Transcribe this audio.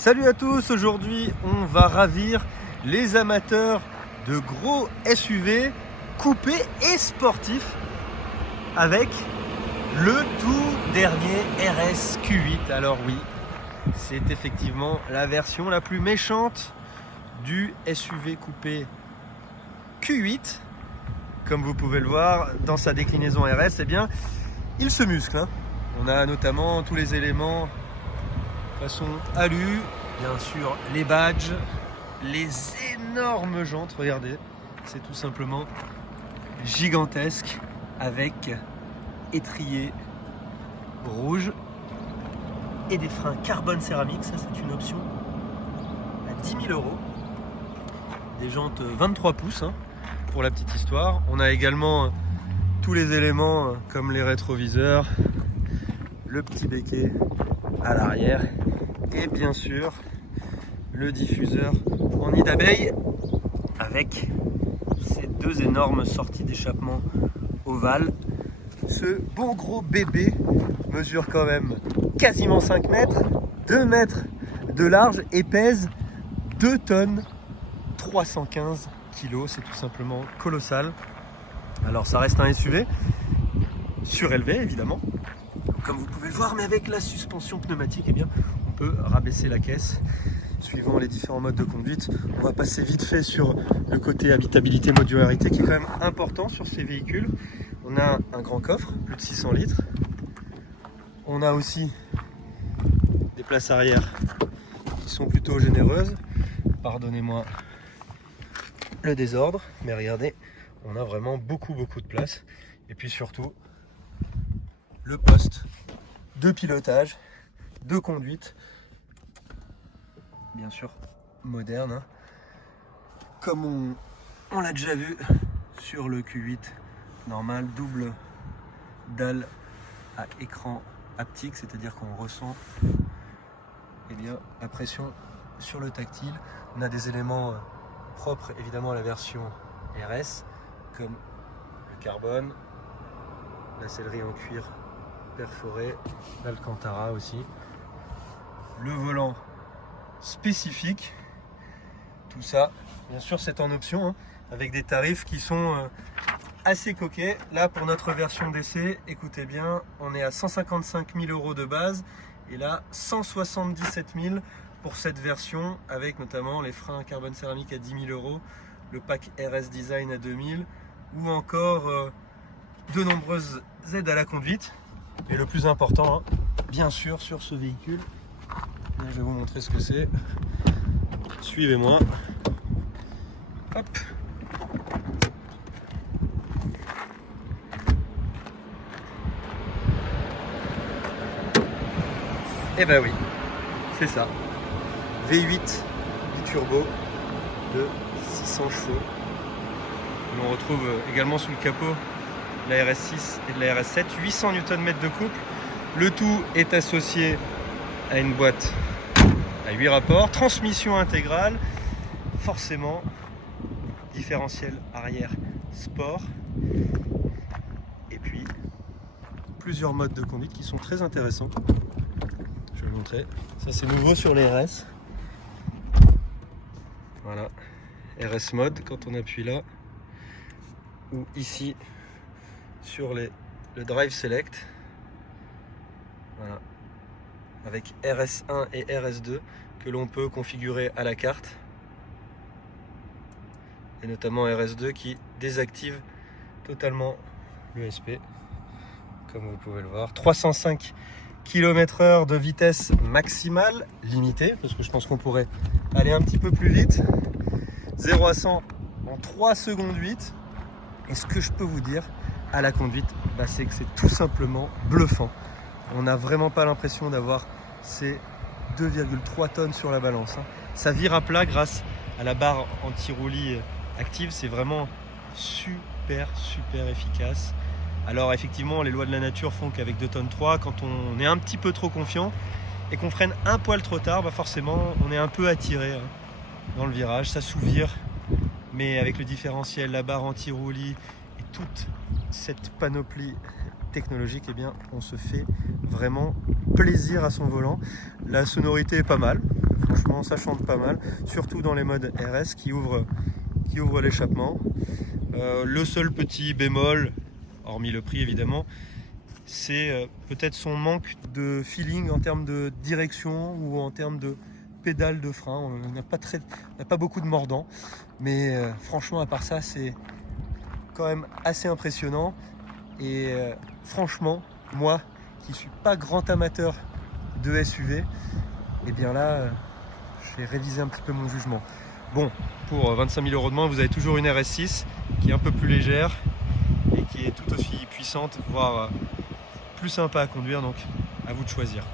Salut à tous, aujourd'hui on va ravir les amateurs de gros SUV coupés et sportifs avec le tout dernier RS Q8. Alors oui, c'est effectivement la version la plus méchante du SUV coupé Q8. Comme vous pouvez le voir dans sa déclinaison RS, eh bien, il se muscle, hein. On a notamment tous les éléments façon alu, bien sûr les badges, les énormes jantes, regardez, c'est tout simplement gigantesque avec étrier rouge et des freins carbone céramique, ça c'est une option à 10 000 €. Des jantes 23 pouces, hein, pour la petite histoire. On a également tous les éléments comme les rétroviseurs, le petit béquet à l'arrière et bien sûr le diffuseur en nid d'abeille avec ces deux énormes sorties d'échappement ovales. Ce bon gros bébé mesure quand même quasiment 5 mètres, 2 mètres de large et pèse 2 tonnes 315 kg, c'est tout simplement colossal. Alors ça reste un SUV surélevé évidemment, comme vous pouvez le voir, mais avec la suspension pneumatique, eh bien, on peut rabaisser la caisse suivant les différents modes de conduite. On va passer vite fait sur le côté habitabilité, modularité qui est quand même important sur ces véhicules. On a un grand coffre, plus de 600 litres. On a aussi des places arrière qui sont plutôt généreuses. Pardonnez-moi le désordre, mais regardez, on a vraiment beaucoup de place. Et puis surtout, le poste de pilotage, de conduite, bien sûr moderne, hein, comme on l'a déjà vu sur le Q8 normal, double dalle à écran haptique, c'est-à-dire qu'on ressent bien, la pression sur le tactile. On a des éléments propres évidemment à la version RS, comme le carbone, la sellerie en cuir perforé, l'Alcantara aussi, le volant spécifique, tout ça bien sûr c'est en option, hein, avec des tarifs qui sont assez coquets. Là pour notre version d'essai, écoutez bien, on est à 155 000 € de base et là 177 000 pour cette version, avec notamment les freins carbone céramique à 10 000 €, le pack RS Design à 2000 ou encore de nombreuses aides à la conduite. Et le plus important, hein, bien sûr, sur ce véhicule, je vais vous montrer ce que c'est. Suivez-moi. Hop. Et ben oui, c'est ça. V8 biturbo de 600 chevaux. On retrouve également sous le capot de la RS6 et de la RS7, 800 Nm de couple. Le tout est associé à une boîte à 8 rapports, transmission intégrale, forcément différentiel arrière sport, et puis plusieurs modes de conduite qui sont très intéressants. Je vais vous montrer, ça c'est nouveau sur les RS. Voilà, RS mode quand on appuie là, ou ici sur le Drive Select, voilà, avec RS1 et RS2 que l'on peut configurer à la carte, et notamment RS2 qui désactive totalement l'USP, comme vous pouvez le voir. 305 km/h de vitesse maximale limitée, parce que je pense qu'on pourrait aller un petit peu plus vite. 0 à 100 en 3 secondes 8. Et ce que je peux vous dire à la conduite, c'est que c'est tout simplement bluffant. On n'a vraiment pas l'impression d'avoir ces 2,3 tonnes sur la balance, hein. Ça vire à plat grâce à la barre anti-roulis active. C'est vraiment super efficace. Alors effectivement, les lois de la nature font qu'avec 2 tonnes 3, quand on est un petit peu trop confiant et qu'on freine un poil trop tard, forcément on est un peu attiré, hein, dans le virage. Ça sous-vire, mais avec le différentiel, la barre anti-roulis et toute cette panoplie technologique, on se fait vraiment plaisir à son volant. La sonorité est pas mal, Franchement, ça chante pas mal, surtout dans les modes RS qui ouvrent l'échappement. Le seul petit bémol, hormis le prix évidemment, c'est peut-être son manque de feeling en termes de direction ou en termes de pédale de frein. On n'a pas beaucoup de mordant, mais franchement, à part ça, c'est quand même assez impressionnant. Et franchement, moi qui suis pas grand amateur de SUV, et bien là, j'ai révisé un petit peu mon jugement. Bon, pour 25 000 € de moins, vous avez toujours une RS6 qui est un peu plus légère et qui est tout aussi puissante, voire plus sympa à conduire, donc à vous de choisir.